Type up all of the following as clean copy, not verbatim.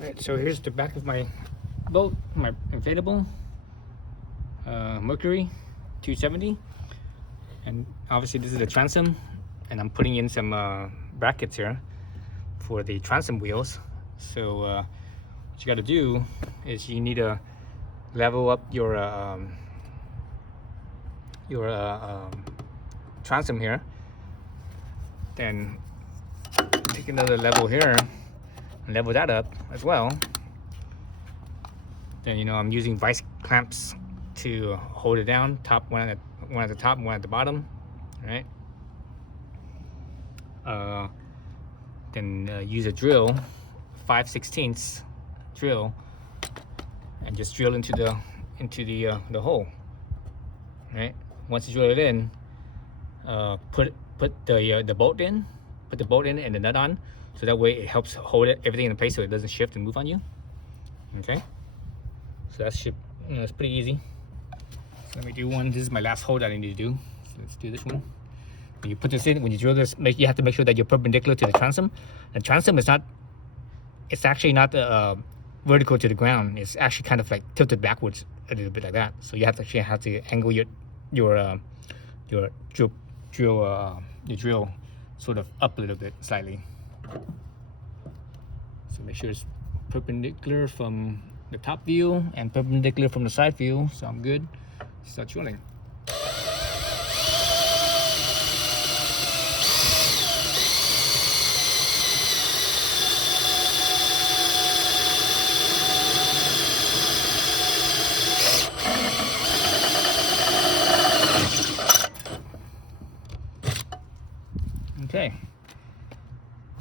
Alright, so here's the back of my boat, my inflatable Mercury 270, and obviously this is the transom, and I'm putting in some brackets here for the transom wheels. So what you got to do is you need to level up your transom here, then take another level here and level that up as well. Then I'm using vice clamps to hold it down, one at the top, one at the bottom, right? Then use a drill, 5/16 drill, and just drill into the hole, right? Once you drill it in, put the bolt in, and the nut on, so that way it helps hold everything in place so it doesn't shift and move on you. Okay, so that's it's pretty easy. So let me do one. This is my last hole that I need to do. So let's do this one. When you put this in, when you drill this, you have to make sure that you're perpendicular to the transom. The transom is not, it's actually not vertical to the ground. It's actually kind of like tilted backwards a little bit like that. So you have to angle your drill sort of up a little bit, slightly. So make sure it's perpendicular from the top view and perpendicular from the side view. So I'm good. Start drilling. Okay,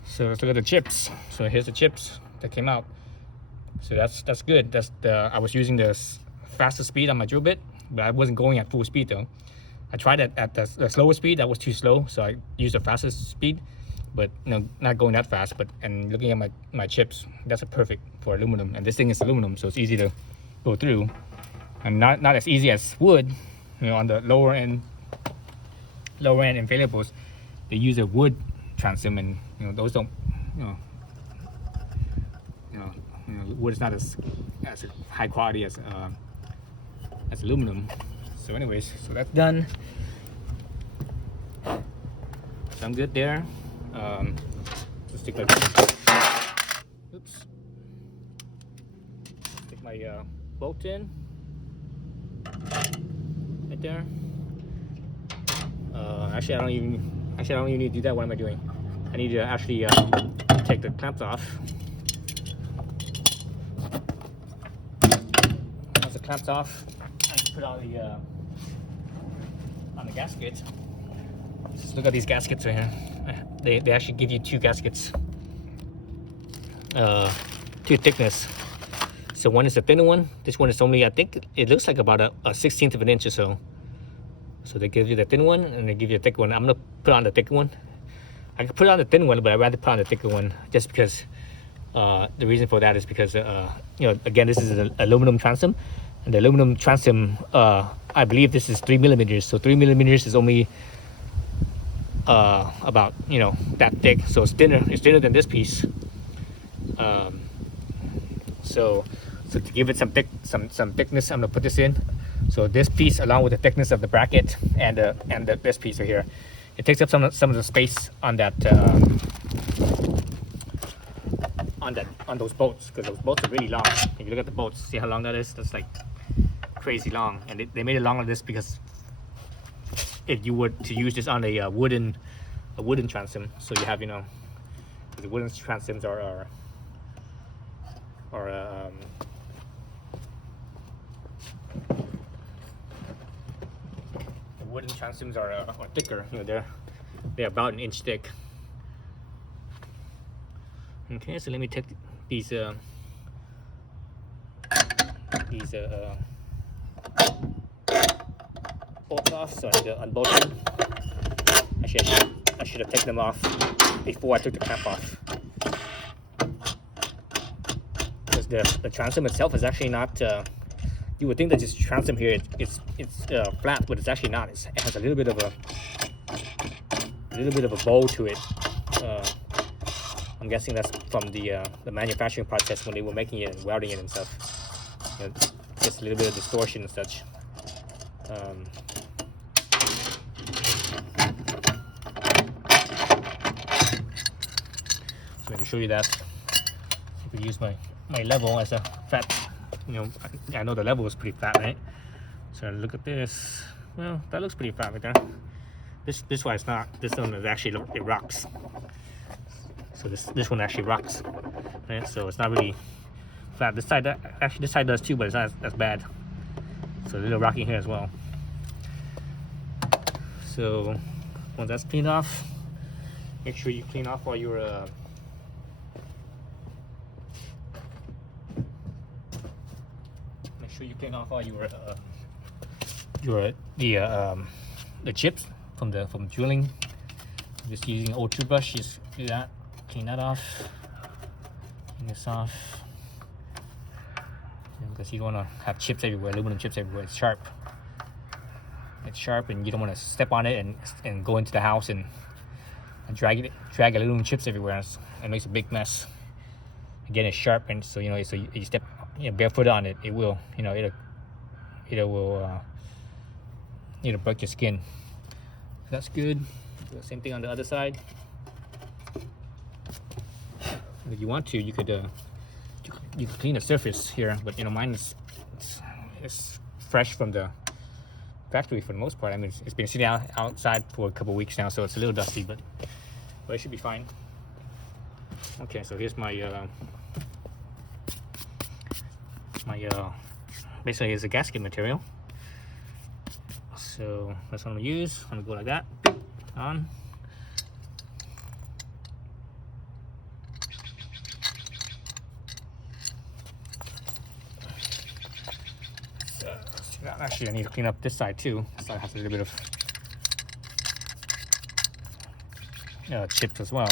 so let's look at the chips. So here's the chips that came out. So that's good. I was using the fastest speed on my drill bit, but I wasn't going at full speed though. I tried it at the slower speed. That was too slow, so I used the fastest speed, but not going that fast. And looking at my chips, that's perfect for aluminum. And this thing is aluminum, so it's easy to go through, and not as easy as wood. On the lower end inflatables, they use a wood transom, and those don't, wood is not as high quality as aluminum. So anyways, so that's done. So I'm good there. Just stick my bolt in right there. Actually, I don't even need to do that. What am I doing? I need to actually take the clamps off. Once the clamps off, I can put on the gasket. Just look at these gaskets right here. They actually give you two gaskets, two thickness. So one is a thinner one. This one is only, I think it looks like about a 1/16 of an inch or so. So they give you the thin one and they give you a thick one. I'm gonna put on the thick one. I could put on the thin one, but I'd rather put on the thicker one, just because the reason for that is because again, this is an aluminum transom, and the aluminum transom, I believe this is 3 millimeters. So 3 millimeters is only about that thick. So it's thinner than this piece. So to give it some thickness, I'm gonna put this in. So this piece, along with the thickness of the bracket and this piece right here, it takes up some of the space on that on those bolts, because those bolts are really long. If you look at the bolts, see how long that is? That's like crazy long, and they made it longer this because if you were to use this on a wooden transom, so you have the wooden transoms are wooden transoms are thicker. They're about an inch thick. Okay, so let me take these bolts off. So I need to unbolt them. Actually, I should have taken them off before I took the clamp off, because the transom itself is actually not. You would think that this transom here it's flat, but it's actually not. It has a little bit of a bow to it. I'm guessing that's from the manufacturing process when they were making it and welding it and stuff. You know, just a little bit of distortion and such. So let me show you that. If we use my level as a flat, you know, I know the level is pretty flat, right? So look at this. Well, that looks pretty flat right there. This one is not. This one is actually, it rocks. So this one actually rocks, right? So it's not really flat. This side, actually this side does too, but it's not as bad. So a little rocking here as well. So once that's cleaned off, make sure you clean off all your the chips from drilling. Just using old toothbrush, just do that. Clean that off. Clean this off. Because you don't want to have chips everywhere, aluminum chips everywhere. It's sharp. It's sharp, and you don't want to step on it and go into the house and drag aluminum chips everywhere. It makes a big mess. Again, it's sharp, and so so you step barefoot on it, it will it'll break your skin. That's good. Do the same thing on the other side. If you want to, you could clean the surface here, but mine is fresh from the factory for the most part. I mean, it's been sitting outside for a couple weeks now, so it's a little dusty, but it should be fine. Okay, so here's my basically it's a gasket material. So that's what I'm gonna use. I'm gonna go like that on. Actually, I need to clean up this side too. This side has a little bit of chips as well.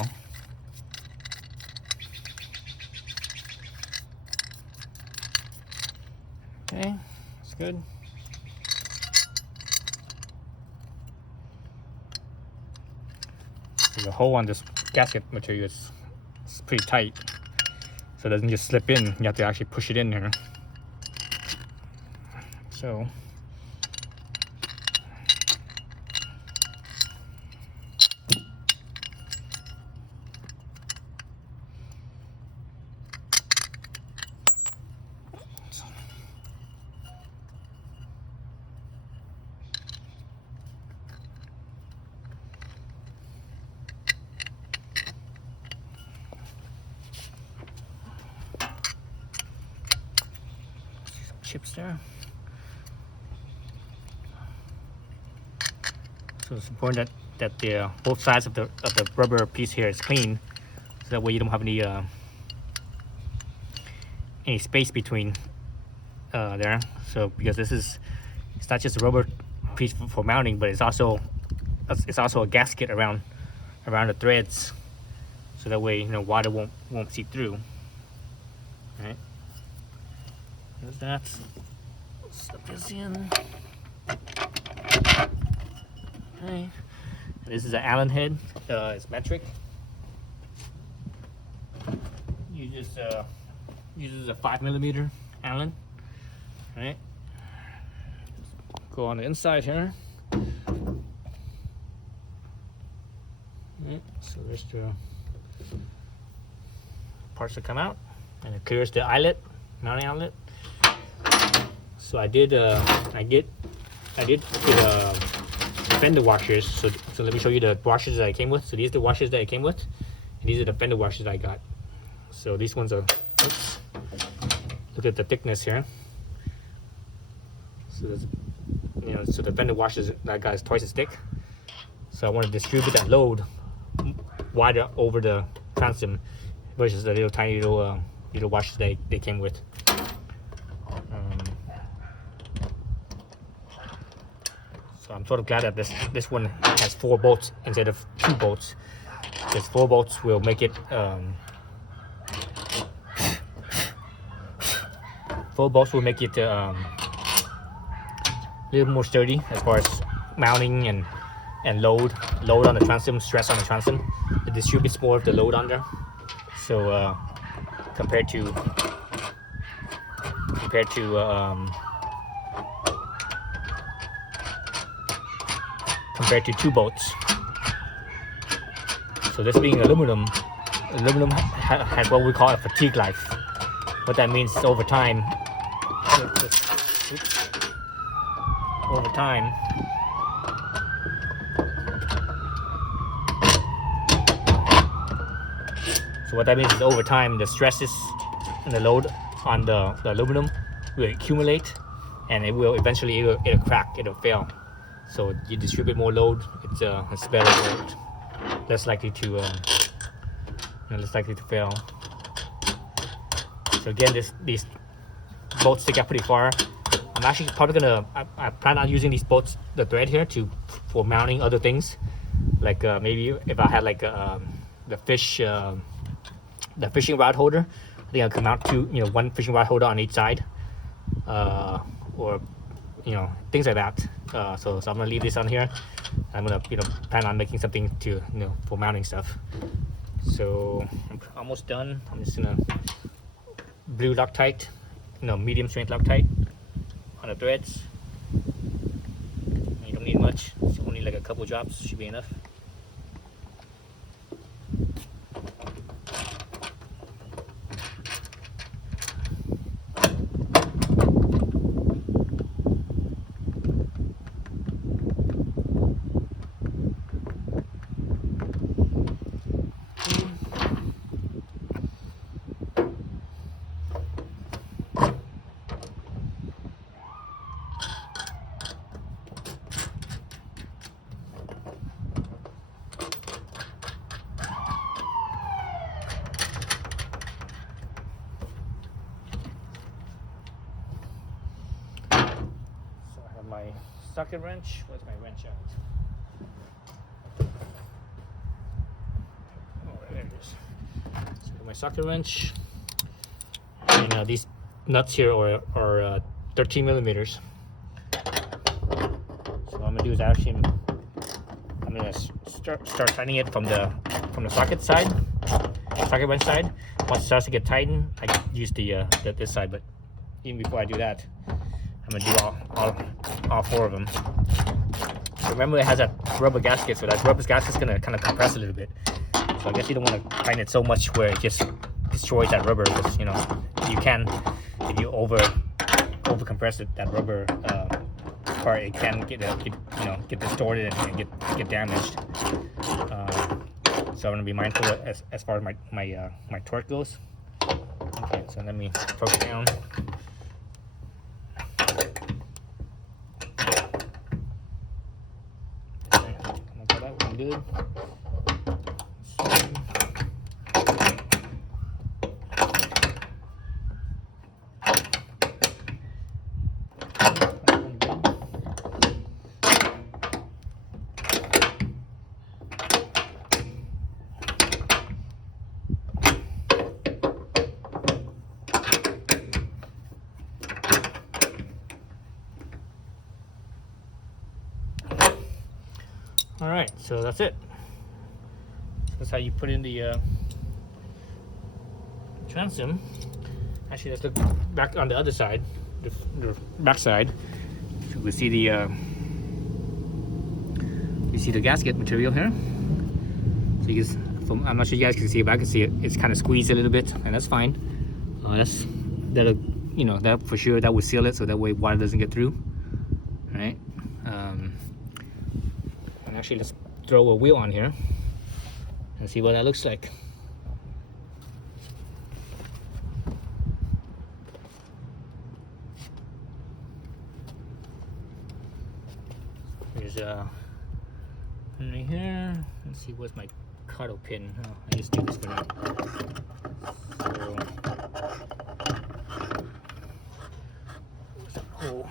Okay, that's good. So the hole on this gasket material is pretty tight, so it doesn't just slip in. You have to actually push it in there. So chips there. So it's important that the both sides of the rubber piece here is clean, so that way you don't have any space between there. So because it's not just a rubber piece for mounting, but it's also a gasket around the threads, so that way water won't seep through. All right. There's that. Slip this in. Okay. This is an Allen head. It's metric. You just uses a 5mm Allen. All right. Go on the inside here. Right. So there's the parts that come out, and it clears the eyelet, mounting eyelet. So I did fender washers. So let me show you the washers that I came with. So these are the washers that I came with, and these are the fender washers that I got. So these ones are, oops, look at the thickness here. So there's, so the fender washers that I got is twice as thick. So I want to distribute that load wider over the transom versus the little tiny little washers they came with. So I'm sort of glad that this one has 4 bolts instead of 2 bolts, because 4 bolts will make it 4 bolts will make it a little more sturdy as far as mounting and load on the transom, stress on the transom. It distributes more of the load on there. So compared to two bolts. So this being aluminum has what we call a fatigue life. What that means is over time, the stresses and the load on the aluminum will accumulate, and it will eventually it'll crack, it'll fail. So you distribute more load, it's better, less likely to fail. So again, these bolts stick out pretty far. I'm actually probably gonna I plan on using these bolts, the thread here, for mounting other things, like maybe if I had like the fishing rod holder. I think I could mount one fishing rod holder on each side, or things like that. So I'm gonna leave this on here. I'm gonna plan on making something to for mounting stuff. So I'm almost done. I'm just gonna blue Loctite, medium strength Loctite on the threads. You don't need much. It's only like a couple drops should be enough. My socket wrench. Where's my wrench at? Oh, there it is. So my socket wrench, and these nuts here are 13 millimeters. So what I'm gonna do is I'm gonna start tightening it from the socket wrench side. Once it starts to get tightened, I can use this side. But even before I do that, I'm gonna do all four of them. So remember, it has that rubber gasket, so that rubber gasket is gonna kind of compress a little bit. So I guess you don't want to tighten it so much where it just destroys that rubber, because you can, if you over compress that rubber part, it can get distorted and get damaged. So I'm gonna be mindful as far as my torque goes. Okay, so let me torque it down. Good. All right, so that's it. That's how you put in the transom. Actually, let's look back on the other side, the back side. So we see the gasket material here. So you can, I'm not sure you guys can see it, but I can see it. It's kind of squeezed a little bit, and that's fine. That for sure that will seal it, so that way water doesn't get through. All right. And actually, let's throw a wheel on here and see what that looks like. Here's right here. Let's see, what's my cuddle pin? Oh, I just do this for now. So, hole.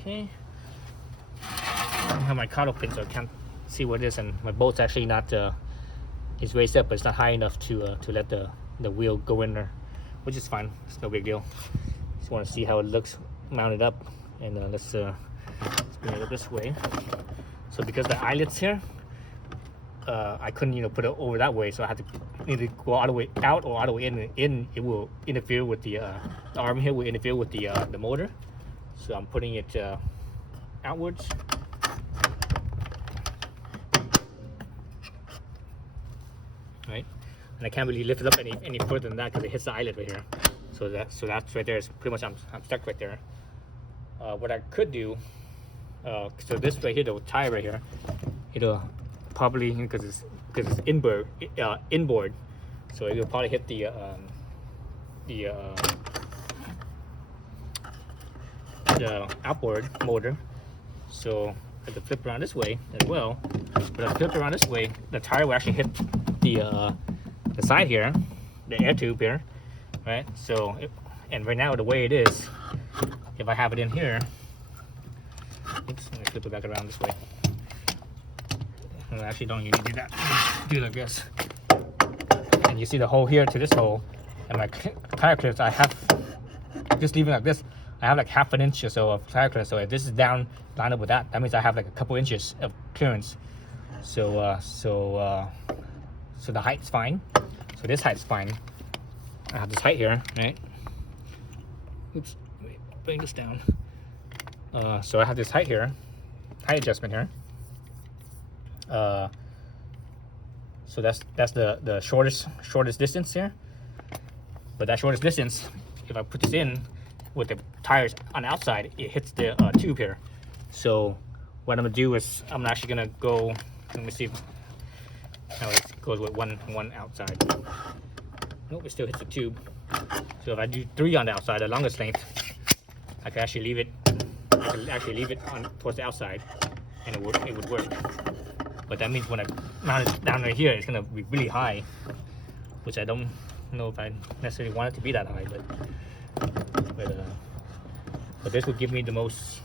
Okay. I have my cuddle pin, so I can't see what it is, and my bolt's actually not. It's raised up, but it's not high enough to let the wheel go in there, which is fine. It's no big deal. Just want to see how it looks mount it up, and let's bring it up this way. So because the eyelets here, I couldn't put it over that way, so I had to either go all the way out or all the way in. It will interfere with the arm here will interfere with the motor, so I'm putting it outwards. Right, and I can't really lift it up any further than that because it hits the eyelet right here. So that's right there. Is pretty much I'm stuck right there. What I could do, so this right here, the tire right here, it'll probably, because it's inboard, so it'll probably hit the outboard motor. So I could flip around this way as well. But if I flip around this way, the tire will actually hit the side here, the air tube here, right? So and right now the way it is, if I have it in here, oops, let me flip it back around this way. I actually don't need to do that. Do it like this, and you see the hole here to this hole, and my tire clips, I have just leaving like this. I have like half an inch or so of tire clearance. So if this is down, line up with that, that means I have like a couple inches of clearance. So so the height's fine. So this height's fine. I have this height here, right? Oops, let me bring this down. So I have this height here, height adjustment here. So that's the shortest distance here. But that shortest distance, if I put this in with the tires on the outside, it hits the tube here. So what I'm gonna do is I'm actually gonna go. Let me see how it goes with one outside. Nope, it still hits the tube. So if I do 3 on the outside, the longest length, I can actually leave it. I can actually leave it on towards the outside, and it would work. But that means when I mount it down right here, it's gonna be really high, which I don't know if I necessarily want it to be that high. But this will give me the most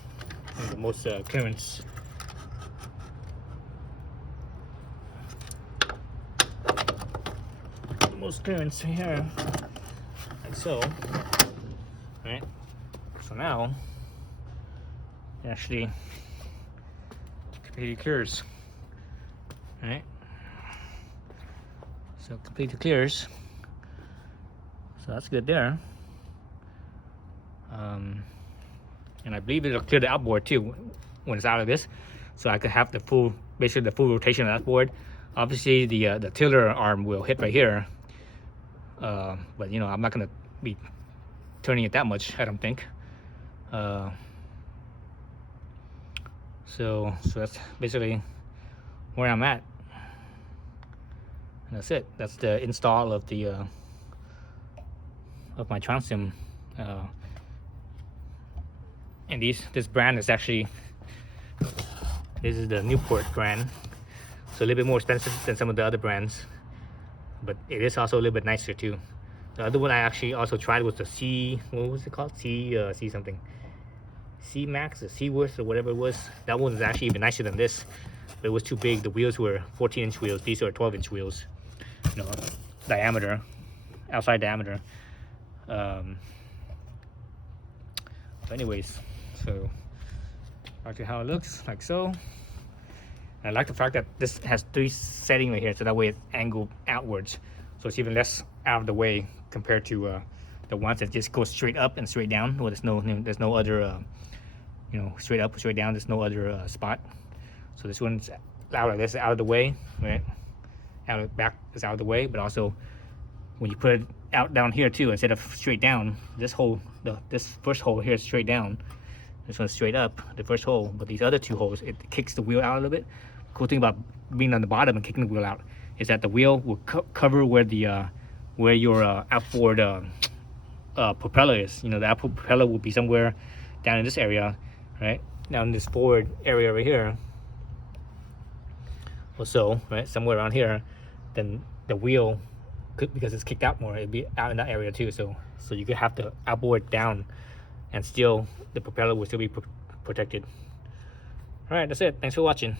clearance. The most clearance here, like so. Right. So now, it actually completely clears. Right. So completely clears. So that's good there. And I believe it'll clear the outboard too when it's out of this, so I could have basically the full rotation of that board. Obviously the tiller arm will hit right here, but I'm not gonna be turning it that much, I don't think. So that's basically where I'm at, and that's it. That's the install of the of my Transom. And this brand is actually, this is the Newport brand, so a little bit more expensive than some of the other brands, but it is also a little bit nicer too. The other one I actually also tried was the what was it called? C something, C Max or Seaworth or whatever it was. That one was actually even nicer than this, but it was too big. The wheels were 14-inch wheels. These are 12-inch wheels, diameter, outside diameter. Anyways, so back to how it looks, like so. And I like the fact that this has 3 settings right here, so that way it's angled outwards, so it's even less out of the way compared to the ones that just go straight up and straight down. Well, there's no other straight up or straight down. There's no other spot. So this one's out like this, out of the way, right? Out of back is out of the way, but also when you put it out down here too, instead of straight down, this first hole here is straight down. This one's straight up, the first hole, but these other 2 holes, it kicks the wheel out a little bit. Cool thing about being on the bottom and kicking the wheel out is that the wheel will cover where the where your outboard propeller is. The outboard propeller will be somewhere down in this area, right? Down in this forward area right here, or so, right? Somewhere around here. Then the wheel, because it's kicked out more, it'd be out in that area too. So you could have the outboard down, and still the propeller will still be protected. All right, that's it. Thanks for watching.